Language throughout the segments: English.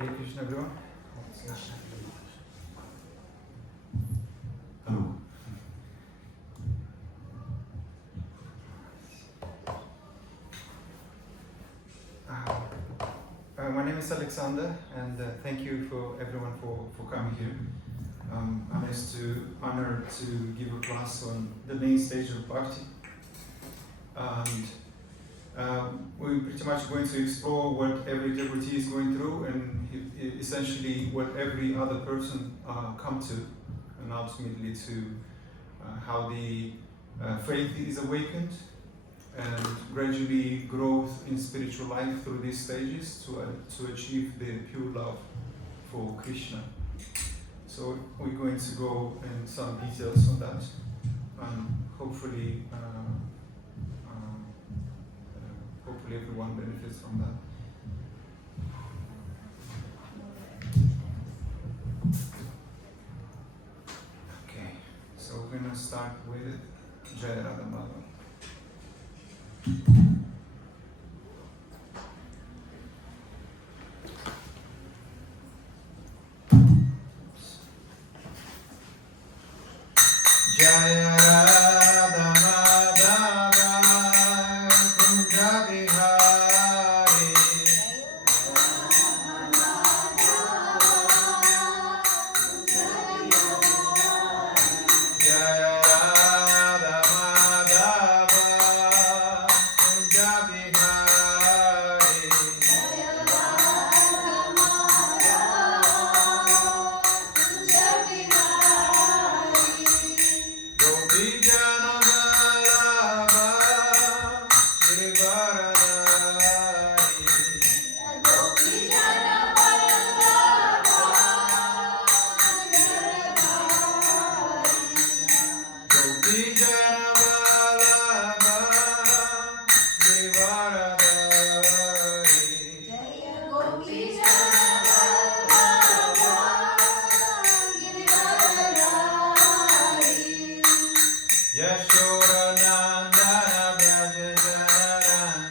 Hare Krishna, everyone. Hello. My name is Alexander, and thank you for everyone for coming here. I'm honored to give a class on the main stage of Bhakti, and we're pretty much going to explore what every devotee is going through, and essentially what every other person come to, and ultimately to how the faith is awakened and gradually growth in spiritual life through these stages to achieve the pure love for Krishna. So we're going to go in some details on that, and hopefully everyone benefits from that. Okay, so we're going to start with Jai Radha Madhava. Jaya Radha Madhava Kunja Bihari Jaya Radha Madhava Kunja Bihari Gopi Jana Vallabha Girivaradhari Gopi Jana Vallabha Girivaradhari Yashoda Nandana Braja Janaran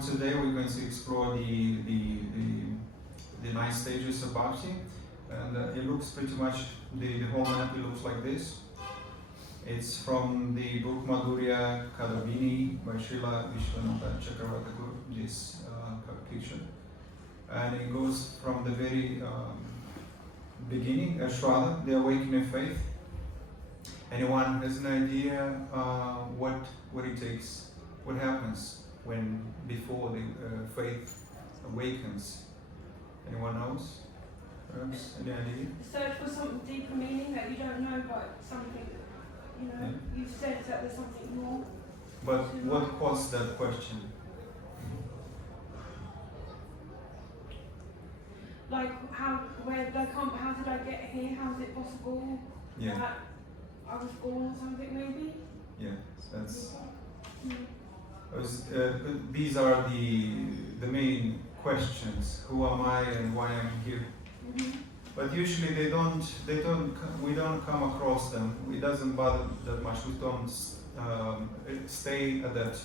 so today we're going to explore the 9 stages of Bhakti, and it looks pretty much, the whole map looks like this. It's from the book Madhurya Kadavini by Srila Vishwanatha Chakravarti, this picture. And it goes from the very beginning, Shraddha, the awakening of faith. Anyone has an idea what it takes, what happens before the faith awakens? Anyone knows? Perhaps any idea? Search for some deeper meaning that you don't know, but something, you sense that there's something more. But what caused that question? Like how did I get here? How is it possible that I was born or something maybe? Yeah, that's. These are the main questions. Who am I and why am I here? Mm-hmm. But usually we don't come across them. It doesn't bother that much. We don't stay at that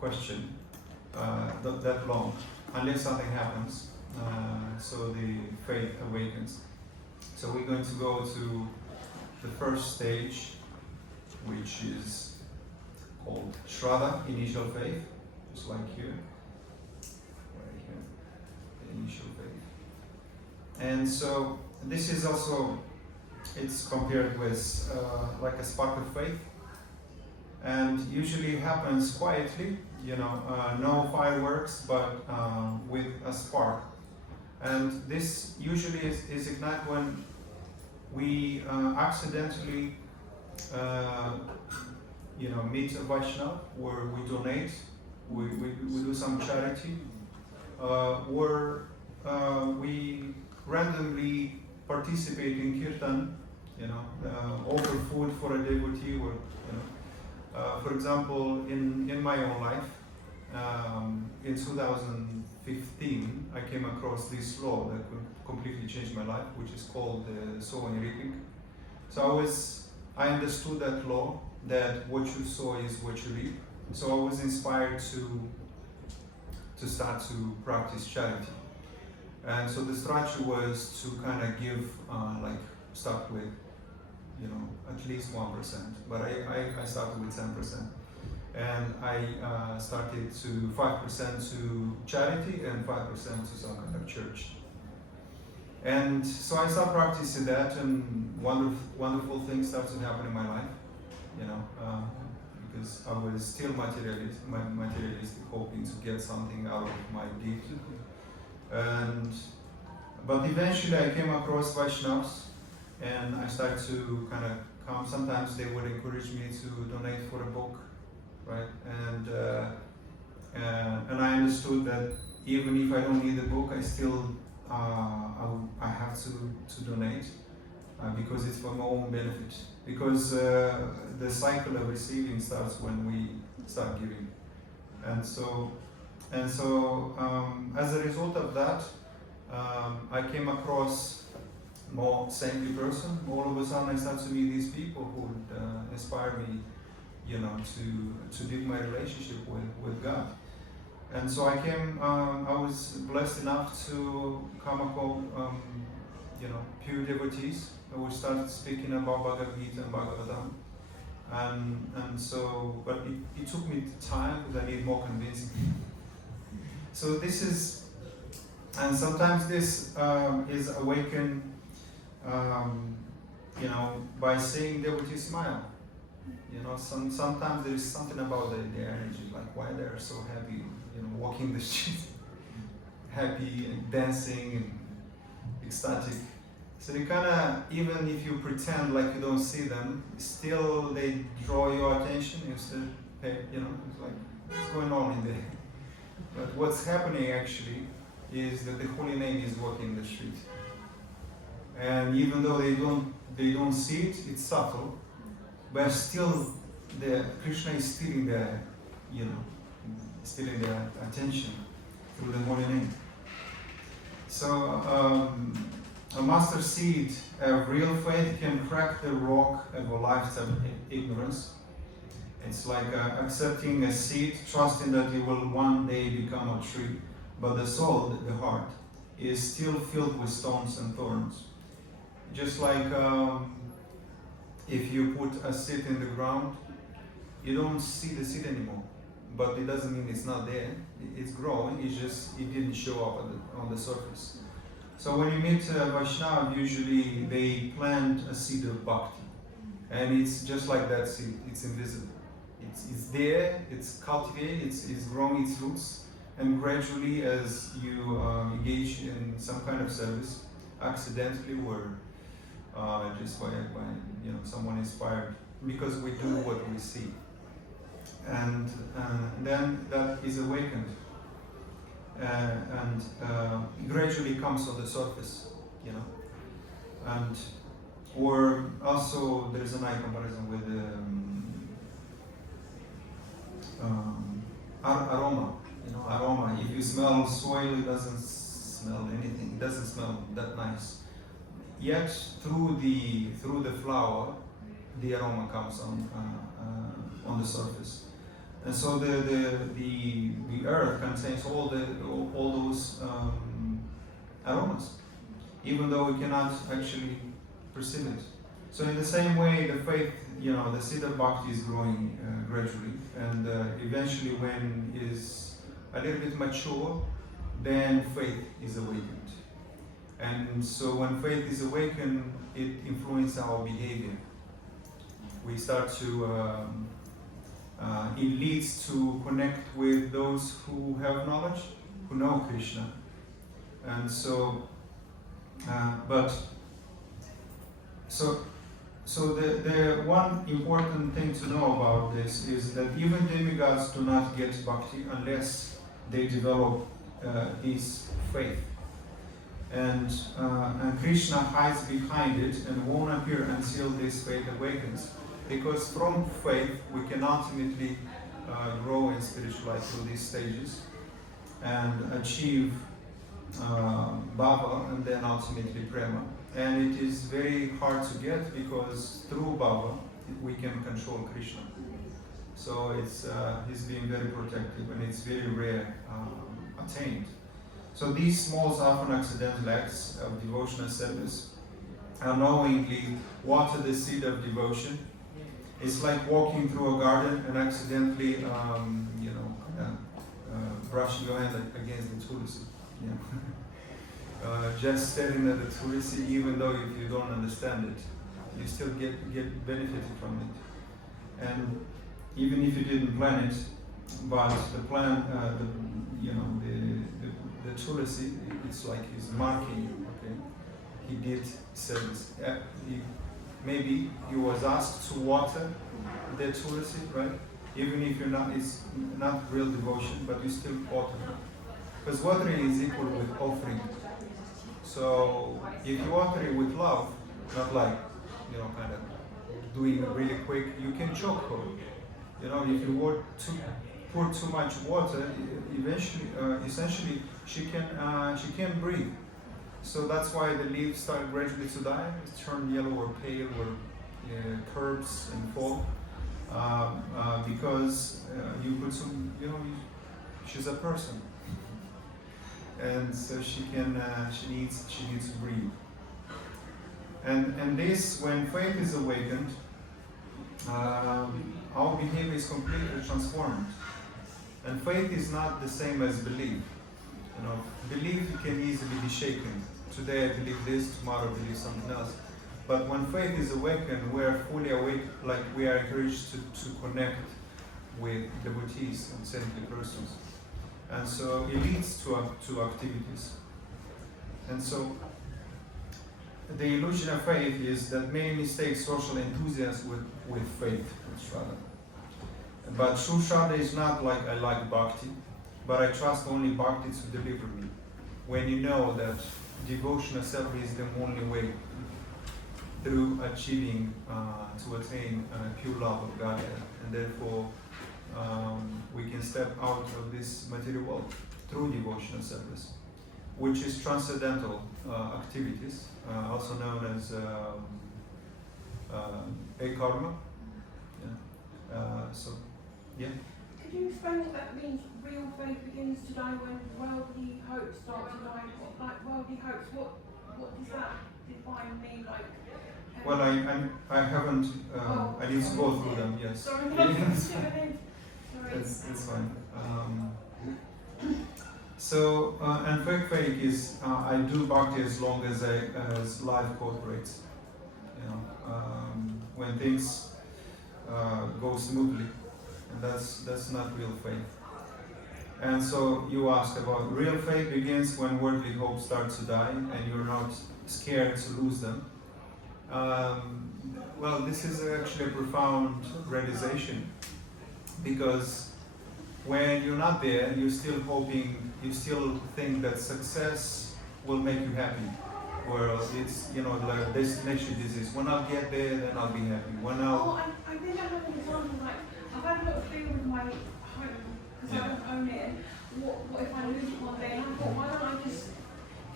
question that long unless something happens. So the faith awakens. So we're going to go to the first stage, which is called Shraddha, initial faith, just like here, right here, the initial faith. And so this is also, it's compared with like a spark of faith, and usually happens quietly, no fireworks, but with a spark. And this usually is ignited when we accidentally meet a Vaishnava, where we donate, we do some charity, or we randomly participate in kirtan, offer food for a devotee, or for example, in my own life, in 2015, I came across this law that completely changed my life, which is called sowing and reaping. So I understood that law, that what you sow is what you reap. So I was inspired to start to practice charity. And so the structure was to kind of give, start with, at least 1%. But I started with 10%. And I started to 5% to charity and 5% to some kind of church. And so I started practicing that, and wonderful things started to happen in my life, because I was still materialistic, hoping to get something out of my deed. But eventually I came across Vaishnavas, and I started to kind of come. Sometimes they would encourage me to donate for a book, right? And I understood that even if I don't need the book, I still I have to donate because it's for my own benefit. Because the cycle of receiving starts when we start giving, and so as a result of that, I came across more saintly person. All of a sudden, I started to meet these people who would inspire me, to deepen my relationship with God. And so I was blessed enough to come across, pure devotees who started speaking about Bhagavad Gita and Bhagavatam. And so, but it took me time because I need more convincing. So this is, and sometimes this is awakened, by seeing devotees smile. Sometimes there is something about the energy, like why they are so happy, walking the street, happy and dancing and ecstatic. So you kind of, even if you pretend like you don't see them, still they draw your attention. You still pay, it's like, what's going on in there? But what's happening actually is that the holy name is walking the street. And even though they don't see it, it's subtle, but still Krishna is stealing their attention through the holy name. So a master seed of real faith can crack the rock of a lifetime ignorance, It's like accepting a seed, trusting that it will one day become a tree, but the soul, the heart, is still filled with stones and thorns. Just like if you put a seed in the ground, you don't see the seed anymore, but it doesn't mean it's not there. It's growing, it's just it didn't show up on the surface. So when you meet Vaishnava, usually they plant a seed of bhakti, and it's just like that seed, it's invisible. It's there, it's cultivated, it's growing its roots, and gradually as you engage in some kind of service, accidentally or just by someone inspired, because we do what we see, and then that is awakened, and gradually comes on the surface, and or also there is an eye comparison with aroma. Aroma. If you smell soil, it doesn't smell anything. It doesn't smell that nice. Yet through the flower, the aroma comes on the surface. And so the earth contains all those aromas, even though we cannot actually perceive it. So in the same way, the faith, the seed of bhakti is growing gradually, and eventually, when it is a little bit mature, then faith is awakened. And so when faith is awakened, it influences our behavior. We start to, it leads to connect with those who have knowledge, who know Krishna. And so, So the one important thing to know about this is that even demigods do not get bhakti unless they develop this faith. And Krishna hides behind it and won't appear until this faith awakens. Because from faith we can ultimately grow in spiritual life through these stages and achieve bhava and then ultimately prema. And it is very hard to get because through bhava we can control Krishna. So he's being very protective, and it's very rare attained. So these small, often accidental acts of devotional service unknowingly water the seed of devotion. It's like walking through a garden and accidentally, brushing your hand against the tulsi. Just staring at the tulsi, even though if you don't understand it, you still get benefited from it. And even if you didn't plan it, but the plan, the tulsi, it's like he's marking. Okay, he did service. Maybe he was asked to water the tulsi, right? Even if it's not real devotion, but you still water it. Because watering is equal with offering. So if you water it with love, not like, kind of doing it really quick, you can choke her. If you pour too much water, essentially she can't breathe. So that's why the leaves start gradually to die, turn yellow or pale or curves and fall. Because you put some, she's a person. And so she needs to breathe. And this, when faith is awakened, our behavior is completely transformed. And faith is not the same as belief. Belief can easily be shaken. Today I believe this, tomorrow I believe something else. But when faith is awakened, we are fully awake, like we are encouraged to connect with devotees and saintly persons. And so it leads to activities. And so the illusion of faith is that many mistake social enthusiasts with faith, with Shraddha. But true Shraddha is not like I like Bhakti, but I trust only Bhakti to deliver me. When you know that devotional service is the only way through achieving, to attain pure love of God, and therefore we can step out of this material world through devotional service, which is transcendental activities, also known as akarma. Yeah. So, yeah. Could you explain what that means? Real faith begins to die when worldly hopes start to die. Like worldly hopes, what does that define mean? Like. Well, I haven't. I need to go through them. Yes. Sorry. Sorry. It's fine. So, and fake is I do bhakti as long as life cooperates. You know, when things go smoothly, and that's not real faith. And so you ask about real faith begins when worldly hope starts to die, and you're not scared to lose them. Well, this is actually a profound realization, because when you're not there, you're still hoping, you still think that success will make you happy. Or it's, you know, like destination disease. When I'll get there, then I'll be happy. When I'll... I think I have an example, like, I've had a little feel with my home, because I don't own it, and what if I lose it one day? And I thought, why don't I just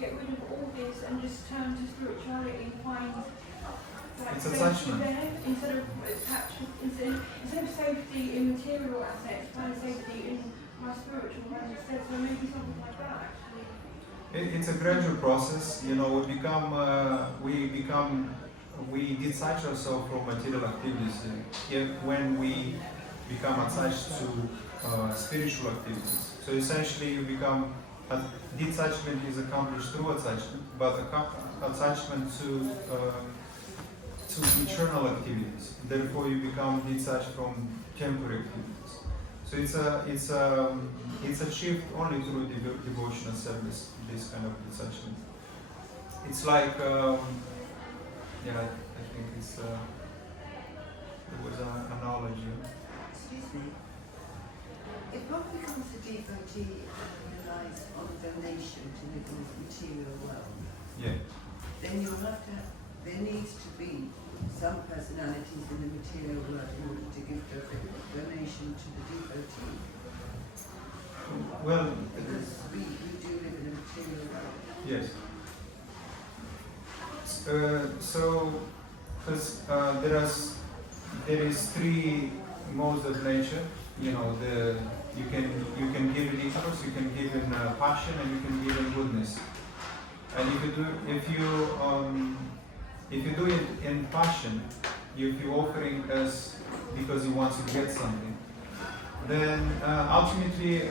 get rid of all this and just turn to spirituality and find like it's safety attachment. there instead of attachment, instead of safety in material assets, find safety in my spiritual realm instead. So maybe something like that actually. It's a gradual process. You know, we detach ourselves from material activities when we become attached to spiritual activities. So essentially, you become detachment is accomplished through attachment, but attachment to eternal activities. Therefore, you become detached from temporary activities. So it's achieved only through devotional service. This kind of detachment. It's like I think it's there was an analogy. Excuse me. If one becomes a devotee and relies on donation to live in this material world, Yeah. then there needs to be some personalities in the material world in order to give donation to the devotee. Well, because we do live in a material world. yes. So, because there is three modes of nature. You know, you can give in ethos, you can give in passion, and you can give in goodness. And if you do it in passion, if you're offering as because you want to get something, then ultimately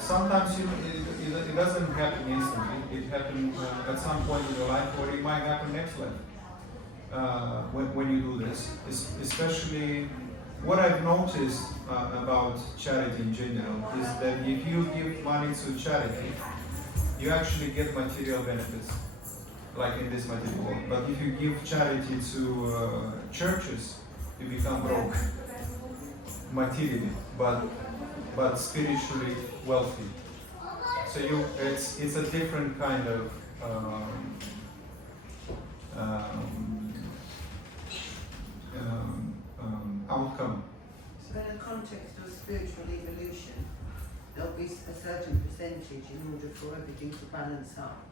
sometimes it doesn't happen instantly. It happens at some point in your life, or it might happen next life when you do this. Especially what I've noticed about charity in general is that if you give money to charity, you actually get material benefits, like in this material world. But if you give charity to churches, you become broke materially, but spiritually wealthy. So it's a different kind of outcome. So in the context of spiritual evolution, there'll be a certain percentage in order for everything to balance out.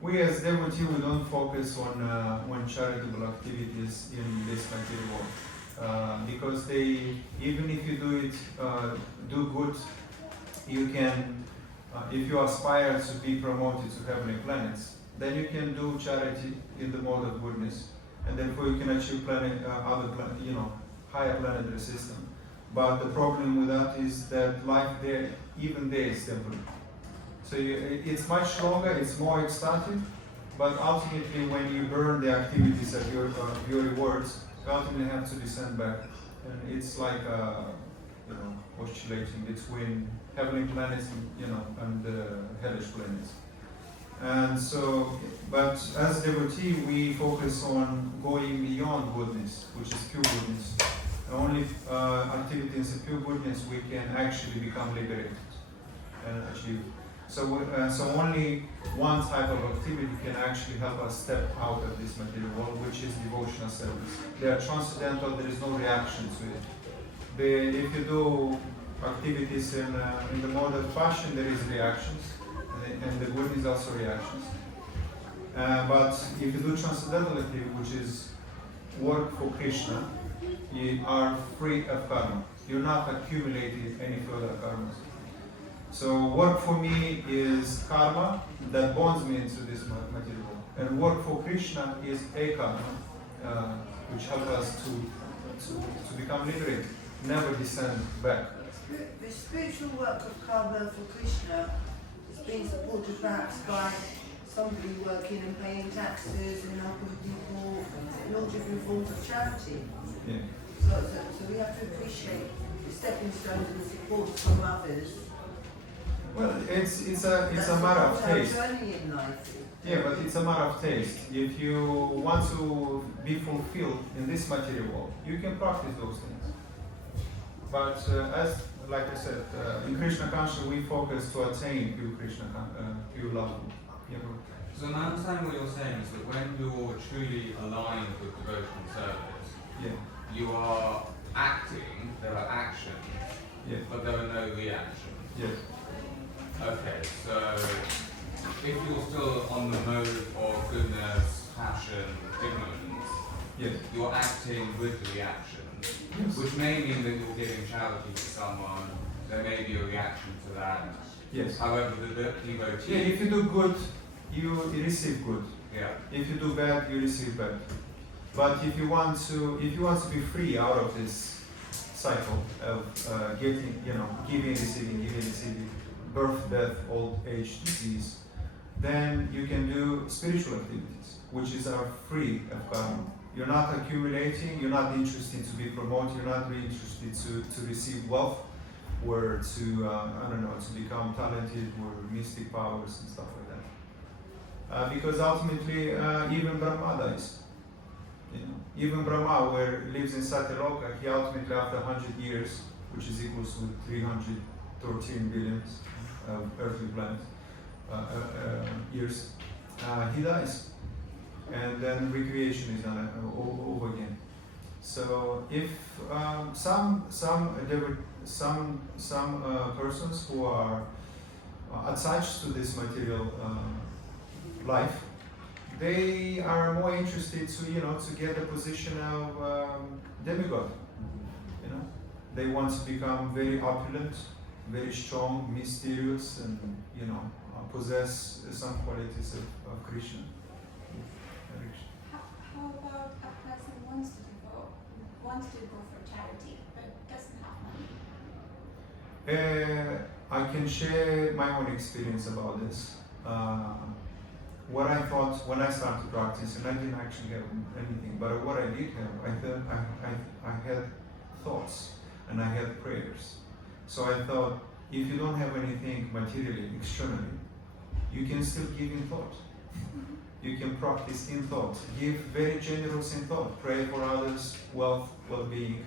We as devotee, we don't focus on charitable activities in this material world. Because even if you do good, you can, if you aspire to be promoted to heavenly planets, then you can do charity in the mode of goodness, and therefore you can achieve higher planetary system. But the problem with that is that life there, even there, is temporary. So it's much longer, it's more ecstatic, but ultimately when you burn the activities of your rewards, you ultimately have to descend back. And it's like oscillating between heavenly planets and hellish planets. And so, but as devotee, we focus on going beyond goodness, which is pure goodness. Only activities of pure goodness we can actually become liberated and achieve. So only one type of activity can actually help us step out of this material world, which is devotional service. They are transcendental, there is no reaction to it. If you do activities in the mode of passion, there is reactions, and the good is also reactions. But if you do transcendental activity, which is work for Krishna, You are free of karma. You're not accumulating any further karmas. So work for me is karma that bonds me into this material world. And work for Krishna is a karma, which helps us to become liberated, never descend back. The spiritual work of karma for Krishna is being supported perhaps by somebody working and paying taxes and helping people in all different forms of charity. Yeah. So we have to appreciate the stepping stones and the support from others. Well, it's a matter of taste. That's our journey in life. Yeah, but it's a matter of taste. If you want to be fulfilled in this material world, you can practice those things. But as like I said, in Krishna consciousness we focus to attain pure Krishna, pure love. You know? So I understand what you're saying is that when you're truly aligned with devotional service, Yeah. you are acting, there are actions, Yeah. but there are no reactions. Yes. Okay, so if you're still on the mode of goodness, passion, ignorance, Yes. you're acting with the reaction, Yes. which may mean that you're giving charity to someone, there may be a reaction to that. Yes. However, the devotee... Yeah, if you do good, you receive good. Yeah. If you do bad, you receive bad. But if you want to be free out of this cycle of getting, giving, receiving, birth, death, old age, disease, then you can do spiritual activities, which are free of karma. You're not accumulating, you're not interested to be promoted, you're not really interested to receive wealth, or to, to become talented, or mystic powers and stuff like that. Because ultimately, even Brahma dies. Even Brahma, where lives in Satyaloka, he ultimately, after 100 years, which is equals to 313 billion earthly planet years, he dies, and then recreation is done over again. So if some persons who are attached to this material life, they are more interested to to get the position of demigod. They want to become very opulent, very strong, mysterious, and possess some qualities of Krishna. How about a person wants to go for charity but doesn't have money? I can share my own experience about this. What I thought when I started practicing, I didn't actually have anything, but what I did have, I had thoughts and I had prayers. So I thought, if you don't have anything materially, externally, you can still give in thought. You can practice in thought. Give very generous in thought. Pray for others, wealth, well-being,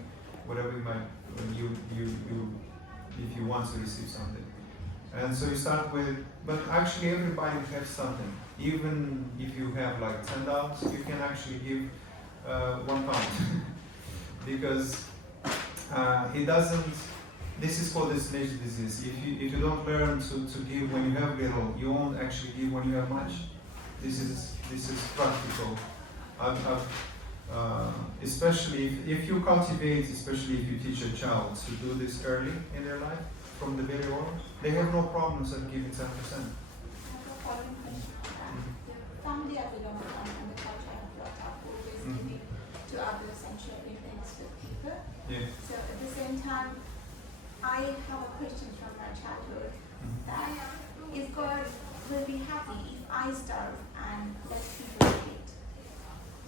whatever you might, if you want to receive something. And so you start with, but actually everybody has something. Even if you have like $10, you can actually give £1. Because it doesn't, this is called destination disease. If you don't learn to give when you have little, you won't actually give when you have much. This is practical. Especially if you cultivate, especially if you teach a child to do this early in their life, from the very early, they have no problems of giving 10%. I have a following question on that. The family I belong from and the culture I've brought up always giving to others and sharing things with people. Yeah. So at the same time, I have a question from my childhood that if God will be happy if I starve and let people eat.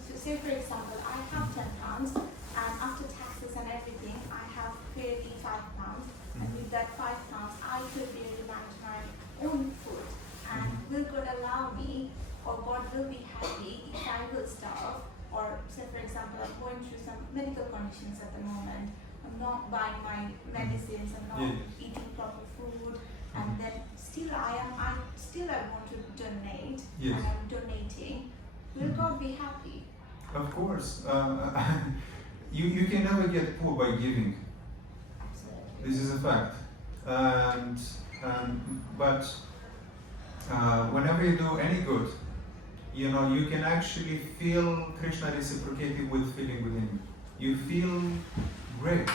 So say for example, I have £10 and after taxes and everything, I have barely £5. And with that £5, I could be able to manage my own food. And will God allow me, or God will be happy if I will starve, or say for example, I'm going through some medical conditions at the moment, I'm not buying my medicines, I'm not eating proper food, and then still I want to donate, and I'm donating. Will God be happy? Of course. You can never get poor by giving. This is a fact. But whenever you do any good, you can actually feel Krishna reciprocated with feeling within you. you feel great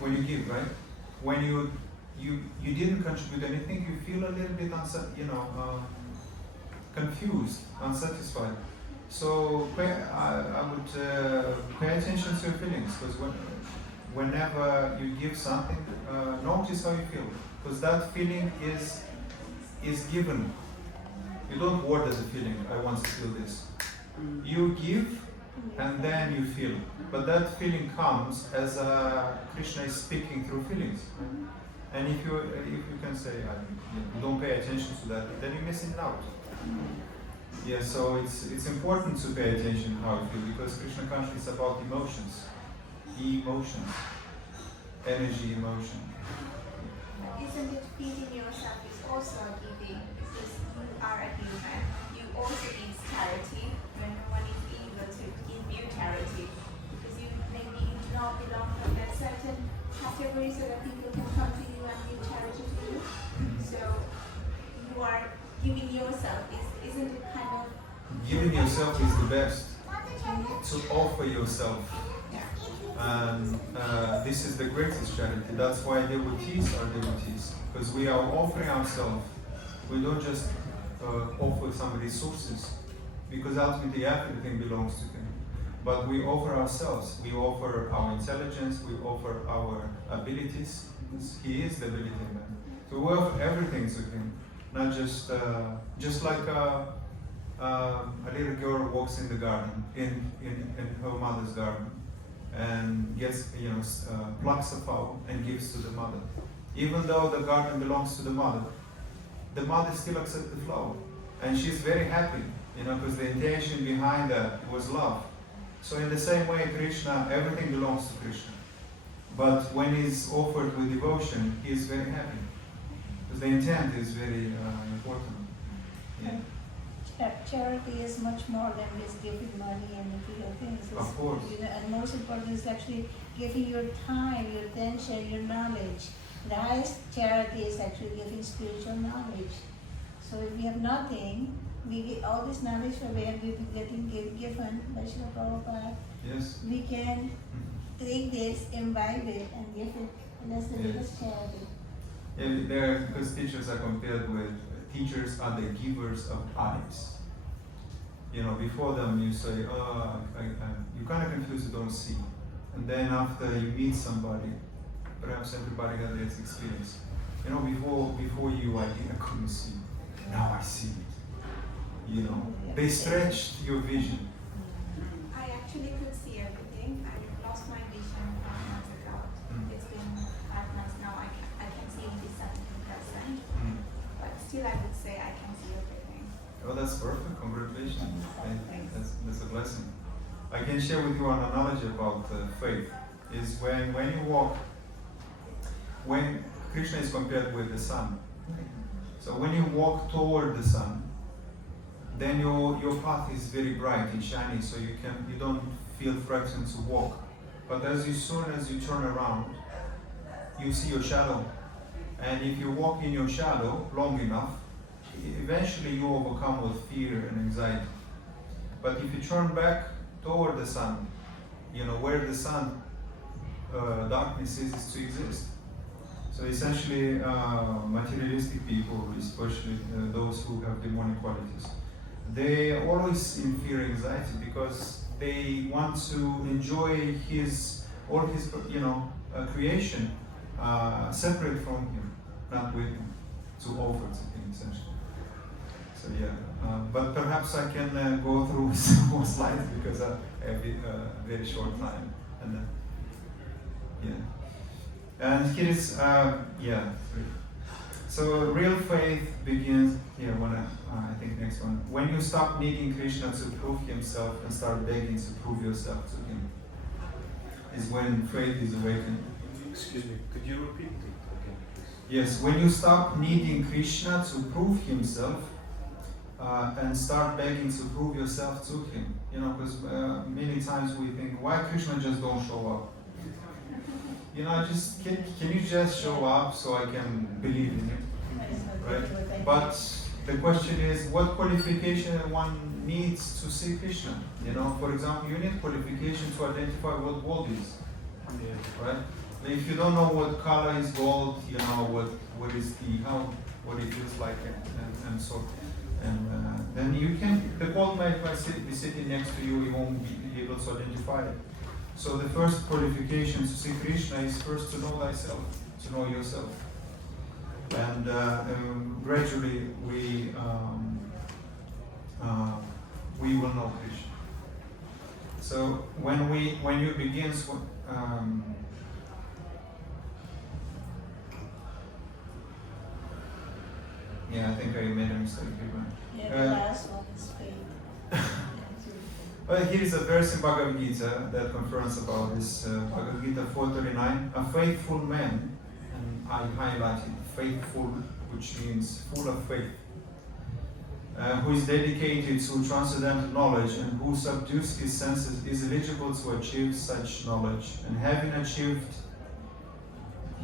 when you give, right? When you didn't contribute anything, you feel a little bit confused, unsatisfied. So I would pay attention to your feelings, because whenever you give something, notice how you feel, because that feeling is given. You don't word the feeling, I want to feel this. You give and then you feel. But that feeling comes as Krishna is speaking through feelings. And if you can say, you don't pay attention to that, then you're missing out. Yeah, so it's important to pay attention how you feel, because Krishna consciousness is about emotions. Emotions. Energy, emotion. Isn't it feeding yourself is also giving, because you are a human, you also need charity when no one is able to give you charity, because you maybe you do not belong to a certain category so that people can come to you and give charity to you. So you are giving yourself, isn't it kind of... Giving yourself is the best. To offer yourself. And this is the greatest charity. That's why devotees are devotees, because we are offering ourselves. We don't just offer some resources, because ultimately everything belongs to Him. But we offer ourselves. We offer our intelligence. We offer our abilities. He is the ability man. So we offer everything to Him, not just like a little girl walks in the garden, in her mother's garden, and gets, plucks a flower and gives to the mother. Even though the garden belongs to the mother still accepts the flower, and she's very happy, because the intention behind that was love. So in the same way, Krishna, everything belongs to Krishna. But when he's offered with devotion, he is very happy, because the intent is very important. Yeah. Charity is much more than just giving money and material things. It's, of course. And most important is actually giving your time, your attention, your knowledge. The highest charity is actually giving spiritual knowledge. So if we have nothing, we get all this knowledge that we have getting given by Srila Prabhupada. Yes. We can take this, imbibe it, and give it. And that's the biggest charity. Yeah, because teachers are compared with, teachers are the givers of eyes. Before them you say, you kind of confused, you don't see. And then after you meet somebody, perhaps everybody got this experience. Before you, I couldn't see. Now I see it. They stretched your vision. I actually could see everything. I lost my vision 5 months ago. It's been 5 months now. I can see only 70%. But still I would say I can see everything. Oh, that's perfect. Congratulations. That's a blessing. I can share with you an analogy about faith. Is when you walk, when Krishna is compared with the sun. So when you walk toward the sun, then your path is very bright and shiny, so you don't feel threatened to walk. But as soon as you turn around, you see your shadow. And if you walk in your shadow long enough, eventually you overcome with fear and anxiety. But if you turn back toward the sun, where the sun, darkness ceases to exist. So essentially, materialistic people, especially those who have demonic qualities, they are always in fear and anxiety, because they want to enjoy all his creation separate from him, not with him, to offer to him essentially. So but perhaps I can go through some more slides, because I have a very short time. And and here is So real faith begins here. I think next one. When you stop needing Krishna to prove himself and start begging to prove yourself to him, is when faith is awakened. Excuse me, could you repeat it again, please? Yes, when you stop needing Krishna to prove himself and start begging to prove yourself to him. Because many times we think, why Krishna just don't show up? Just can you just show up so I can believe in him? Right? But the question is, what qualification one needs to see Krishna. You know, for example, you need qualification to identify what gold is, right? If you don't know what color is gold, you know what is what it feels like, and so, and then you can, the gold might be sitting next to you, you won't be able to identify it. So the first qualification to see Krishna is first to know thyself, to know yourself, and gradually we will know Krishna. So when you begin, yeah, I think I made a mistake here. Yeah, the last one is faith. Well, here is a verse in Bhagavad Gita that confirms about this. Bhagavad Gita 4:39. A faithful man, and I highlighted faithful, which means full of faith, who is dedicated to transcendental knowledge and who subdues his senses, is eligible to achieve such knowledge. And having achieved,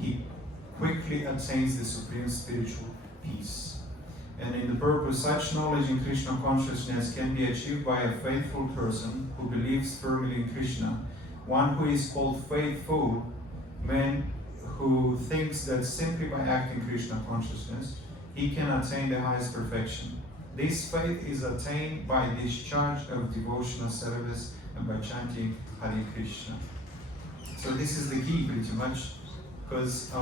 he quickly attains the supreme spiritual peace. And in the purpose, such knowledge in Krishna consciousness can be achieved by a faithful person who believes firmly in Krishna. One who is called faithful, man who thinks that simply by acting Krishna consciousness, he can attain the highest perfection. This faith is attained by discharge of devotional service and by chanting Hare Krishna. So this is the key pretty much, because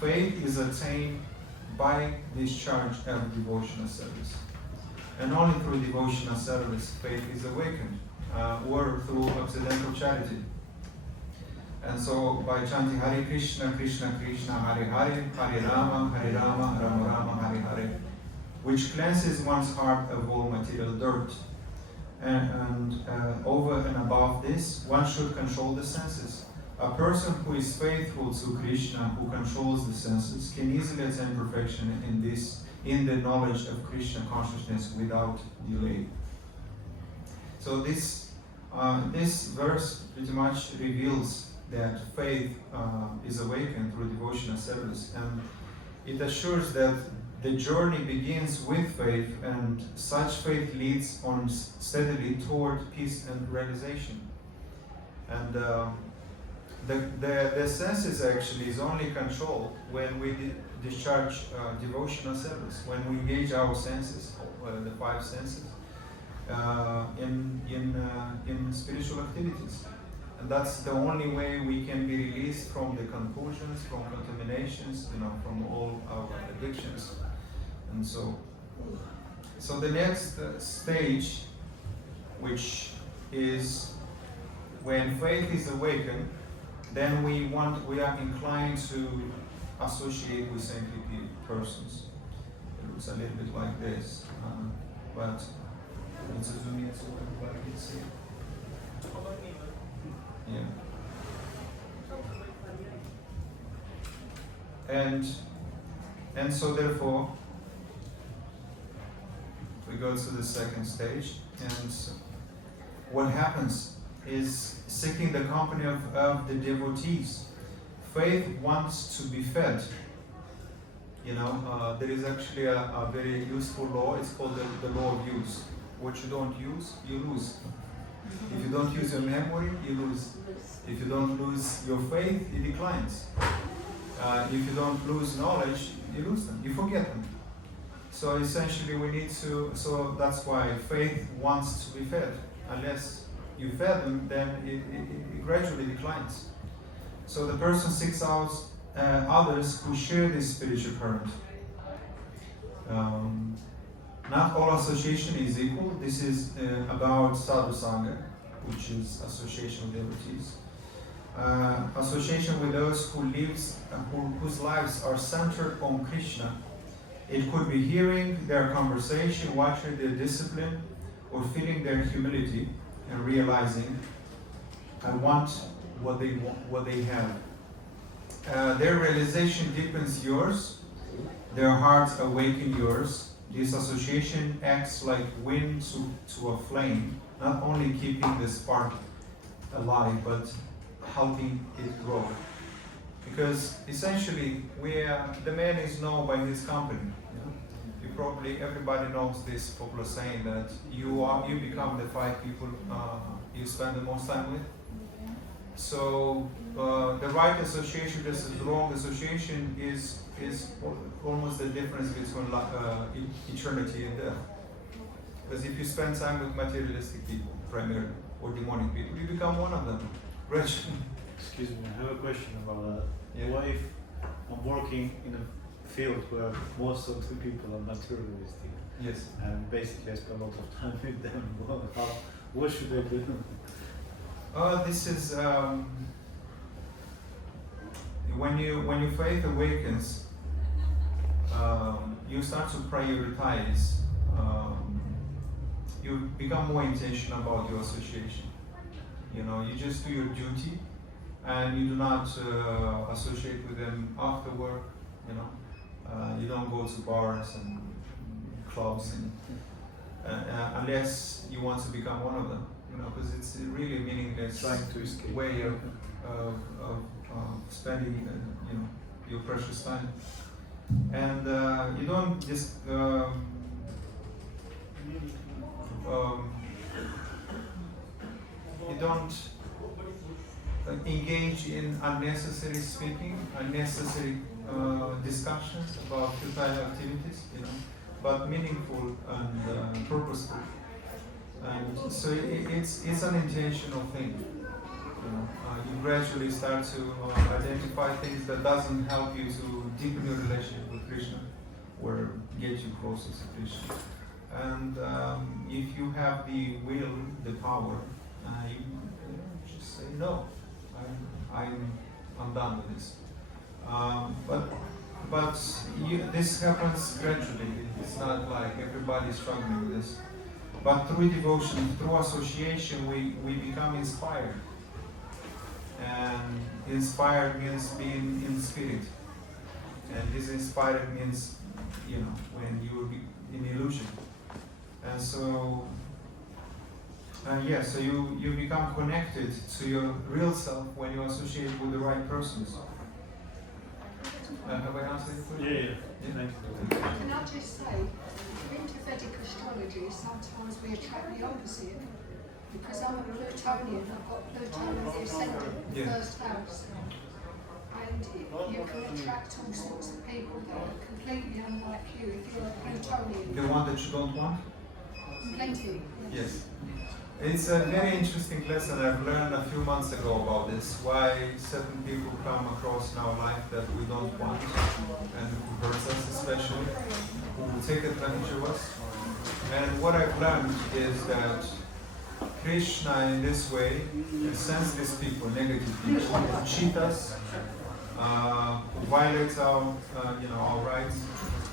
faith is attained by discharge of devotional service. And only through devotional service faith is awakened, or through accidental charity. And so by chanting Hare Krishna, Krishna Krishna, Hare Hare, Hare Rama, Rama Rama, Hare Hare, which cleanses one's heart of all material dirt. And over and above this, one should control the senses. A person who is faithful to Krishna, who controls the senses, can easily attain perfection in the knowledge of Krishna consciousness without delay. So this verse pretty much reveals that faith is awakened through devotional service, and it assures that the journey begins with faith, and such faith leads on steadily toward peace and realization. And the senses actually is only controlled when we discharge devotional service, when we engage our senses, the five senses, in spiritual activities. And that's the only way we can be released from the compulsions, from contaminations, from all our addictions. And so the next stage, which is when faith is awakened, then we are inclined to associate with saintly persons. It looks a little bit like this, but it's a zoom in so everybody can see. Yeah. And so therefore we go to the second stage, and what happens is seeking the company of the devotees. Faith wants to be fed. There is actually a very useful law. It's called the law of use. What you don't use, you lose. If you don't use your memory, you lose. If you don't lose your faith, it declines. If you don't lose knowledge, you lose them. You forget them. So essentially we need to, so that's why faith wants to be fed. Unless you fed them, then it gradually declines. So the person seeks out others who share this spiritual current. Not all association is equal. This is about sadhu sangha, which is association with devotees. Association with those whose lives are centered on Krishna. It could be hearing their conversation, watching their discipline, or feeling their humility and realizing, I want what they have. Their realization deepens yours. Their hearts awaken yours. This association acts like wind to a flame, not only keeping the spark alive, but helping it grow. Because essentially, the man is known by his company. You probably everybody knows this popular saying that you become the 5 people you spend the most time with. So the right association versus wrong association is almost the difference between eternity and death. Because if you spend time with materialistic people, primarily, or demonic people, you become one of them. Gradually. Excuse me, I have a question about that. Yeah. What if I'm working in a field where most of the people are materialistic Yes. and basically I spend a lot of time with them? What should I do? This is when your faith awakens, you start to prioritize. You become more intentional about your association. You know, you just do your duty, and you do not associate with them after work. You know, you don't go to bars and clubs, and unless you want to become one of them. You know, because it's really a meaningless Trying to escape. way of spending you know, your precious time. And you don't just you don't engage in unnecessary speaking, unnecessary discussions about futile activities, you know, but meaningful and purposeful. And so it's an intentional thing. You know, you gradually start to identify things that doesn't help you to deepen your relationship with Krishna or get you closer to Krishna. And if you have the will, the power, you just say no. I'm done with this. But this happens gradually. It's not like everybody's struggling with this. But through devotion, through association, we become inspired. And inspired means being in spirit. And this inspired means, you know, when you are in illusion. And so, so you become connected to your real self when you associate with the right persons. Have I answered your question? Yeah. Thank you. Can I just say, into Vedic astrology, sometimes we attract the opposite. Because I'm a Plutonian, I've got Pluto as the ascendant, the first house. And you can attract all sorts of people that are completely unlike you if you're a Plutonian. The one that you don't want? Plenty. Yes. It's a very interesting lesson I've learned a few months ago about this, why certain people come across in our life that we don't want, and who hurts us especially, who will take advantage of us. And what I've learned is that Krishna in this way sends these people, negative people, who cheat us, who violate our, our rights,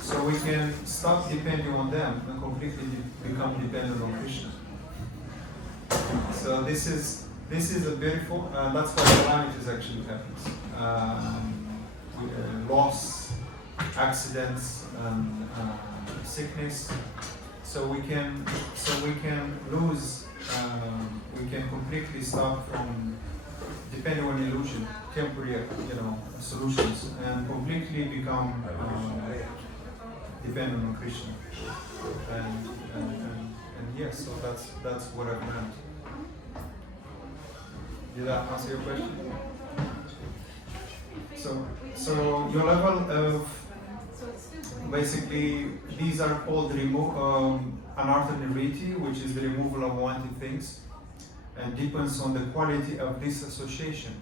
so we can stop depending on them and completely become dependent on Krishna. So this is a beautiful, that's why calamities actually happens. Loss, accidents, and sickness. So we can lose. We can completely stop from depending on illusion, temporary, solutions, and completely become dependent on Krishna. And yes, so that's what I've learned. Did that answer your question? So your level of basically these are called anartha-niriti, which is the removal of wanted things, and depends on the quality of this association.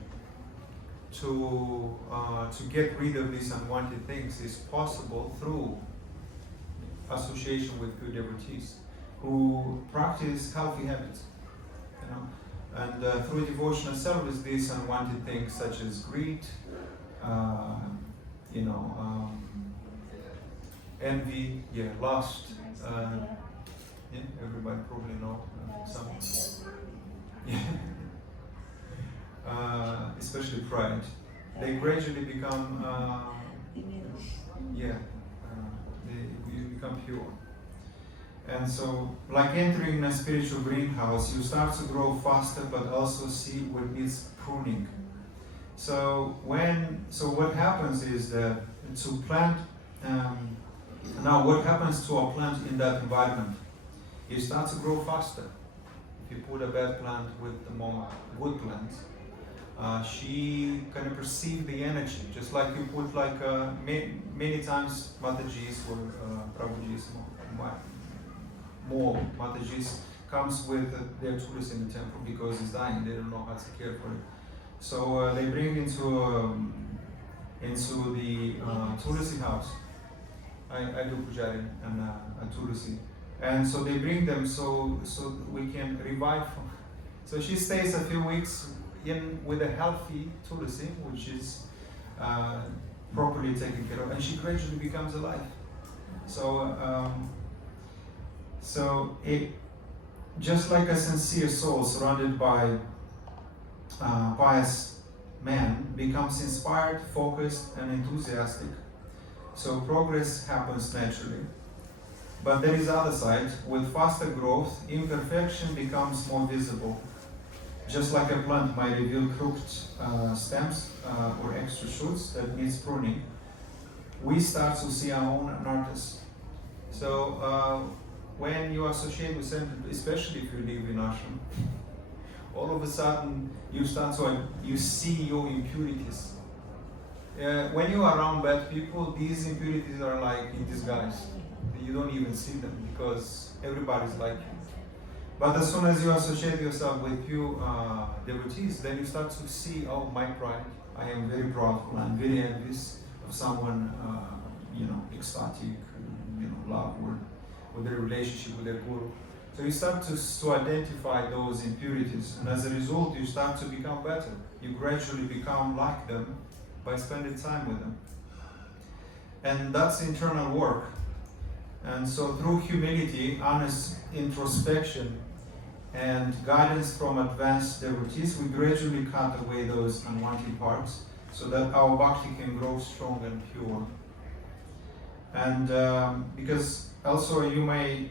To get rid of these unwanted things is possible through association with pure devotees who practice healthy habits, and through devotional service, these unwanted things such as greed, envy, lust. Everybody probably know some. Especially pride. They gradually become, you become pure. And so, like entering a spiritual greenhouse, you start to grow faster, but also see what needs pruning. So what happens is that to plant Now, what happens to a plant in that environment? It starts to grow faster. If you put a bad plant with a more good plant, she can perceive the energy, just like you put like many times Matajis or Prabhujis, more Matajis comes with their Tulsi in the temple because it's dying, they don't know how to care for it. So they bring into the Tulsi house. I do Pujari and a Tulsi. And so they bring them so we can revive them. So she stays a few weeks with a healthy Tulsi, which is properly taken care of, and she gradually becomes alive. So it just like a sincere soul surrounded by pious man becomes inspired, focused, and enthusiastic. So progress happens naturally. But there is the other side. With faster growth, imperfection becomes more visible. Just like a plant might reveal crooked stems or extra shoots that needs pruning, we start to see our own anarthas. So when you associate with something, especially if you live in ashram, all of a sudden you see your impurities. When you are around bad people, these impurities are like in disguise. You don't even see them because everybody's like you. But as soon as you associate yourself with few devotees, then you start to see, oh, my pride. I am very proudful. I'm very envious of someone, ecstatic, love or their relationship with their guru. So you start to identify those impurities, and as a result, you start to become better. You gradually become like them by spending time with them. And that's internal work. And so through humility, honest introspection, and guidance from advanced devotees, we gradually cut away those unwanted parts so that our bhakti can grow strong and pure. And because also you may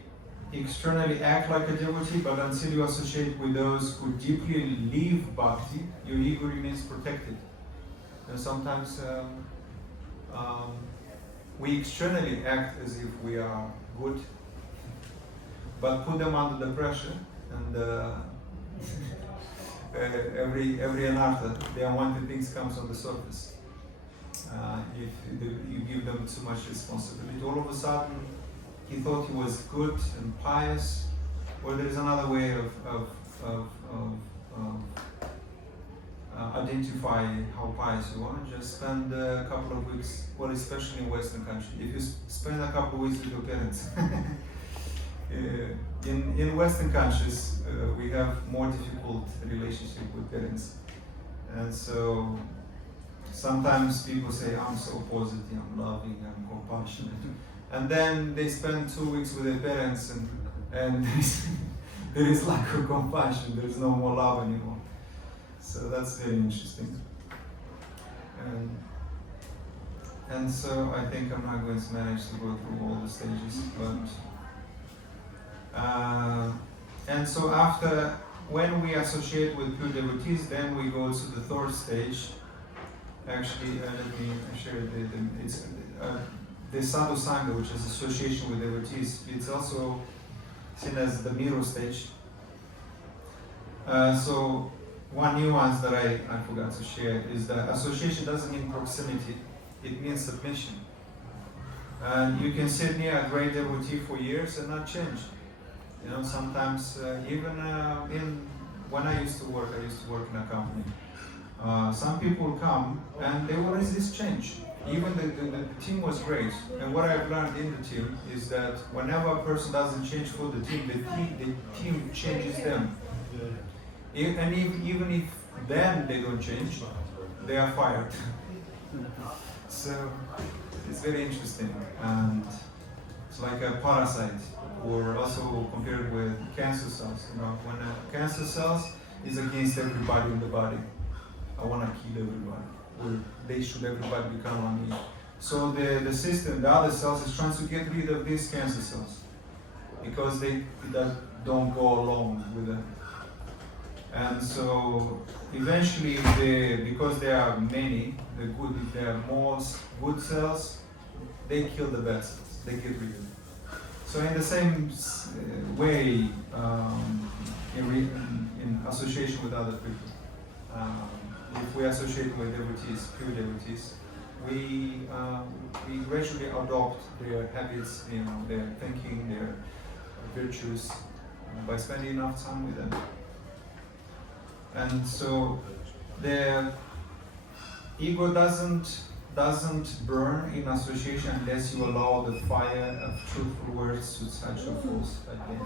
externally act like a devotee, but until you associate with those who deeply live bhakti, your ego remains protected. And sometimes we externally act as if we are good, but put them under the pressure, and every anartha, the unwanted things comes on the surface. If you give them too much responsibility, all of a sudden he thought he was good and pious, or there is another way of identify how pious you are. Just spend a couple of weeks, well, especially in Western country. If you spend a couple of weeks with your parents, in Western countries we have more difficult relationship with parents, and so sometimes people say, I'm so positive, I'm loving, I'm compassionate, and then they spend 2 weeks with their parents, and there is lack of compassion, there is no more love anymore. So that's very interesting. And so I think I'm not going to manage to go through all the stages, but and so after, when we associate with pure devotees, then we go to the third stage. Actually, let me share it's the sadhu sangha, which is association with devotees. It's also seen as the middle stage. So one nuance that I forgot to share is that association doesn't mean proximity, it means submission. And you can sit near a great devotee for years and not change. Sometimes even when I used to work in a company. Some people come and they will resist change. Even the team was great. And what I've learned in the team is that whenever a person doesn't change for the team changes them. And even if then they don't change, they are fired. So it's very interesting, and it's like a parasite, or also compared with cancer cells. When a cancer cells is against everybody in the body, I want to kill everybody, or they should everybody become on me. So the system, the other cells, is trying to get rid of these cancer cells because they don't go along with them. And so eventually, because there are many, if there are more good cells, they kill the bad cells. they get rid of it. So in the same way, in association with other people, if we associate with devotees, pure devotees, we gradually adopt their habits, their thinking, their virtues, by spending enough time with them. And so the ego doesn't burn in association unless you allow the fire of truthful words to touch your force again.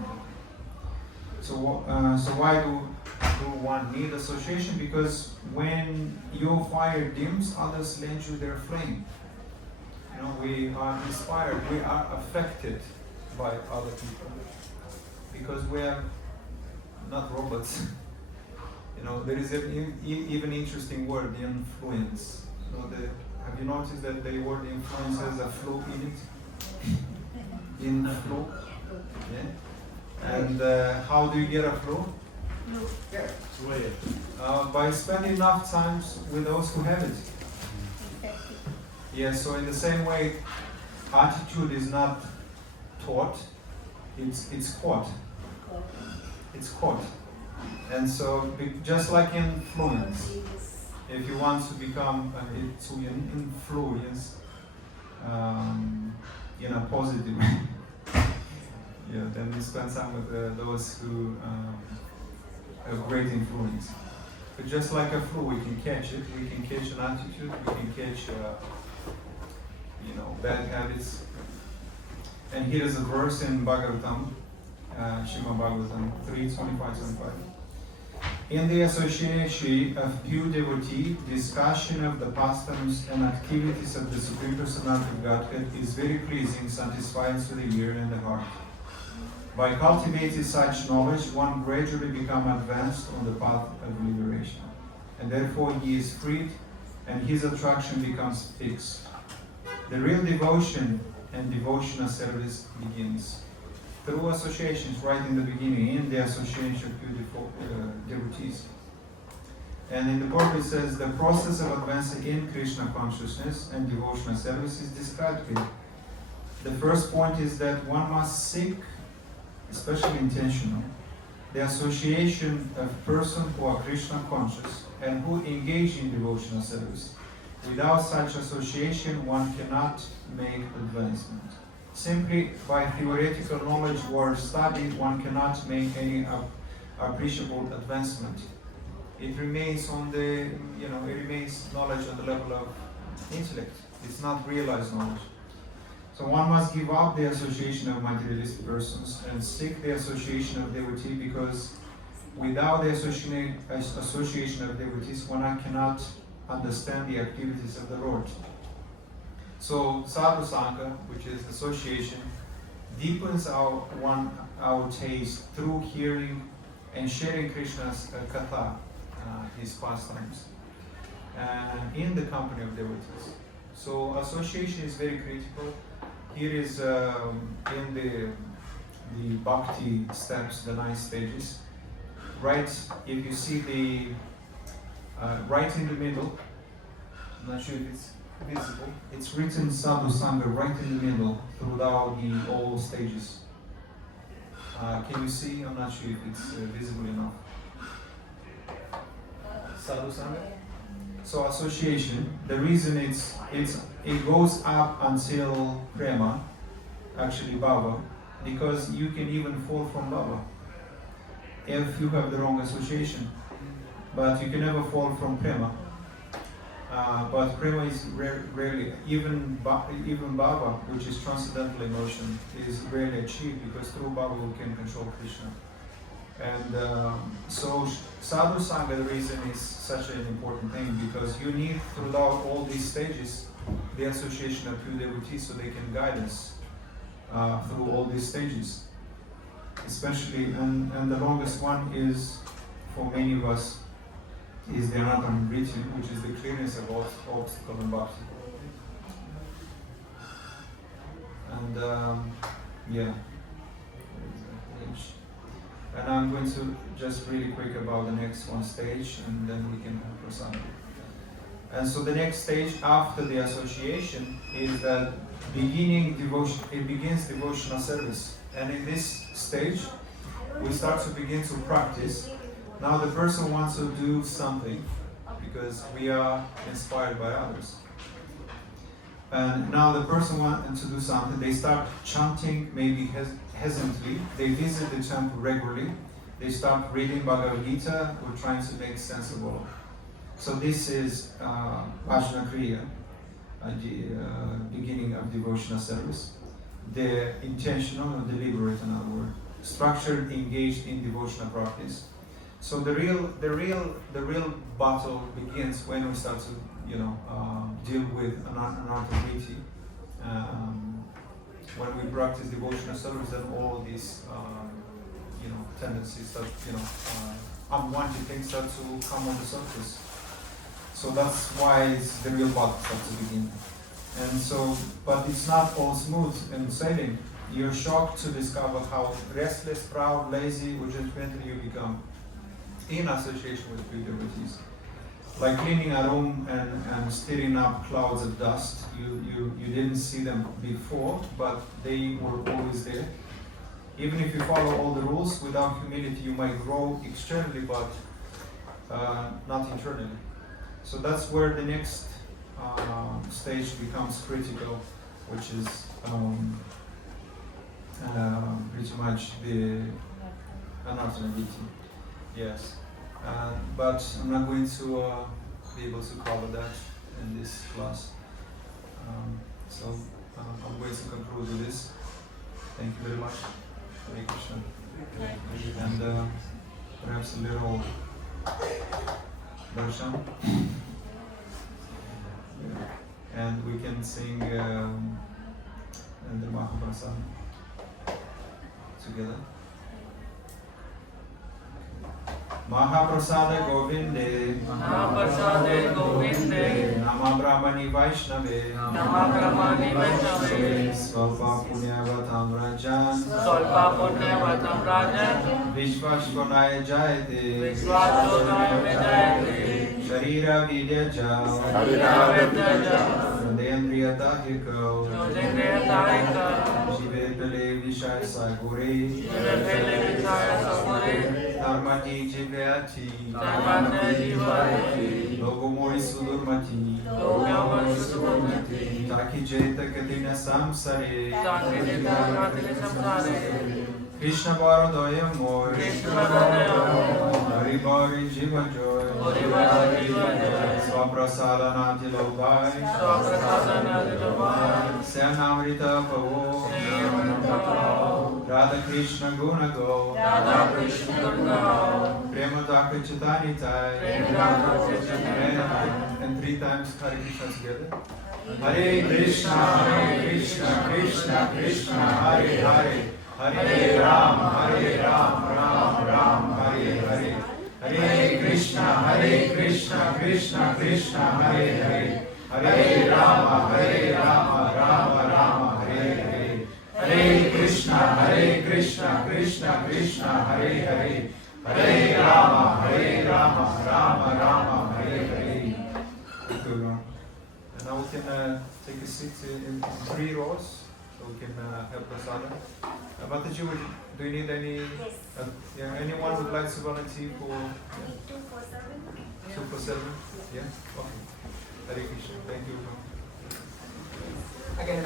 So why do one need association? Because when your fire dims, others lend you their flame. We are inspired, we are affected by other people because we are not robots. There is an even interesting word, the influence. Have you noticed that the word influence has a flow in it? Inflow. Yeah. And how do you get a flow? By spending enough time with those who have it. Yeah, so in the same way, attitude is not taught, it's caught. It's caught. And so, just like influence, if you want to become to influence in a positive way, then you spend time with those who have great influence. But just like a flu, we can catch it. We can catch an attitude. We can catch bad habits. And here is a verse in Bhagavatam, Srimad Bhagavatam 3:25-25. In the association of pure devotee, discussion of the pastimes and activities of the Supreme Personality of Godhead is very pleasing, satisfying to the ear and the heart. By cultivating such knowledge, one gradually becomes advanced on the path of liberation, and therefore he is freed, and his attraction becomes fixed. The real devotion and devotional service begins through associations right in the beginning, in the association of beautiful devotees. And in the book it says, the process of advancing in Krishna consciousness and devotional service is described here. The first point is that one must seek, especially intentional, the association of persons who are Krishna conscious and who engage in devotional service. Without such association, one cannot make advancement. Simply by theoretical knowledge or study, one cannot make any appreciable advancement. It remains it remains knowledge on the level of intellect. It's not realized knowledge. So one must give up the association of materialistic persons and seek the association of devotee, because without the association of devotees, one cannot understand the activities of the Lord. So sadhu sangha, which is association, deepens our taste through hearing and sharing Krishna's katha, his pastimes, in the company of devotees. So association is very critical. Here is in the Bhakti steps, the 9 stages. Right, if you see the right in the middle, I'm not sure if it's visible, it's written sadhu sangha right in the middle throughout all stages. Can you see? I'm not sure if it's visible enough. Sadhu sangha. So association. The reason it goes up until prema, actually bhava, because you can even fall from bhava if you have the wrong association. But you can never fall from prema. But prema is rarely, even bhava, which is transcendental emotion, is rarely achieved, because through bhava we can control Krishna. And so sadhu sangha, the reason is such an important thing, because you need throughout all these stages the association of pure devotees, so they can guide us through all these stages. Especially, and the longest one is, for many of us, is the Anatam Vritti, which is the clearness of obstacle and bhakti. And and I'm going to just really quick about the next one stage, and then we can have prasad. And so the next stage after the association is that begins devotional service. And in this stage, we start to begin to practice. Now the person wants to do something because we are inspired by others. And now the person wants to do something. They start chanting, maybe hesitantly. They visit the temple regularly. They start reading Bhagavad Gita or trying to make sense of all. So this is Bhajna Kriya, beginning of devotional service. The intentional or deliberate, in other words, structured, engaged in devotional practice. So the real battle begins when we start to deal with anartha-vritti. When we practice devotional service, then all these tendencies that unwanted things start to come on the surface. So that's why it's the real battle starts to begin. And so, but it's not all smooth and sailing. You're shocked to discover how restless, proud, lazy, or judgmental you become in association with pure devotees. Like cleaning a room and stirring up clouds of dust. You didn't see them before, but they were always there. Even if you follow all the rules, without humility you might grow externally, but not internally. So that's where the next stage becomes critical, which is pretty much the anartha-vritti. Yes. But I'm not going to be able to cover that in this class. So I'm going to conclude with this. Thank you very much. Hare Krishna. And perhaps a little darshan. And we can sing the Mahaprasad together. Mahaprasada Govinde, Mahaprasada Govinde, Nama Brahmani Vaishnave, Nama Brahmani Vaishnave, Svalpa Punyavatam Rajan, Svalpa Punyavatam Rajan, Vishvashvanaya Jayate, Vishvashvanaya Jayate, Sharira Vidyaja, Sharira Vidyaja, Nodendriyata Hikau, Nodendriyata Hikau, Jive Pele Vishaya Sagore, Jive Pele Vishaya Sagore, Dharmati Jivati, Dharmati Jivati, Logomori Sudurmati, Logomori Sudurmati, Taki Jeta Katina Samsare, Taki Jeta Katina Samsare, Krishna Barodaya Moy, Krishna Barodaya Moy, Hari Bari Jiva Joy, Hari Bari Jiva Joy, Swaprasada Nati Lobai, Swaprasada Nati Lobai, Sanamrita Pavo, Radha Krishna Guna Go, Radha Krishna Guna Go, Prema Taka Chetanitai, and 3 times Hare Krishna together. Hare Krishna, Krishna Krishna, Hare Hare, Hare Ram, Ram, Hare Hare. Hare Krishna, Krishna Hare Hare, Hare Rama, Rama, Hare Hare. Hare Krishna, Krishna Hare Hare, Hare Rama, Rama, Hare Hare. Thank you, Lord. And now we can take a seat in 3 rows, so we can have prasadam. Mataji, do you need any? Yes. Anyone would like to volunteer for? I need 2 for 7. 2 for 7? Yeah? Okay. Hare Krishna. Thank you. Again.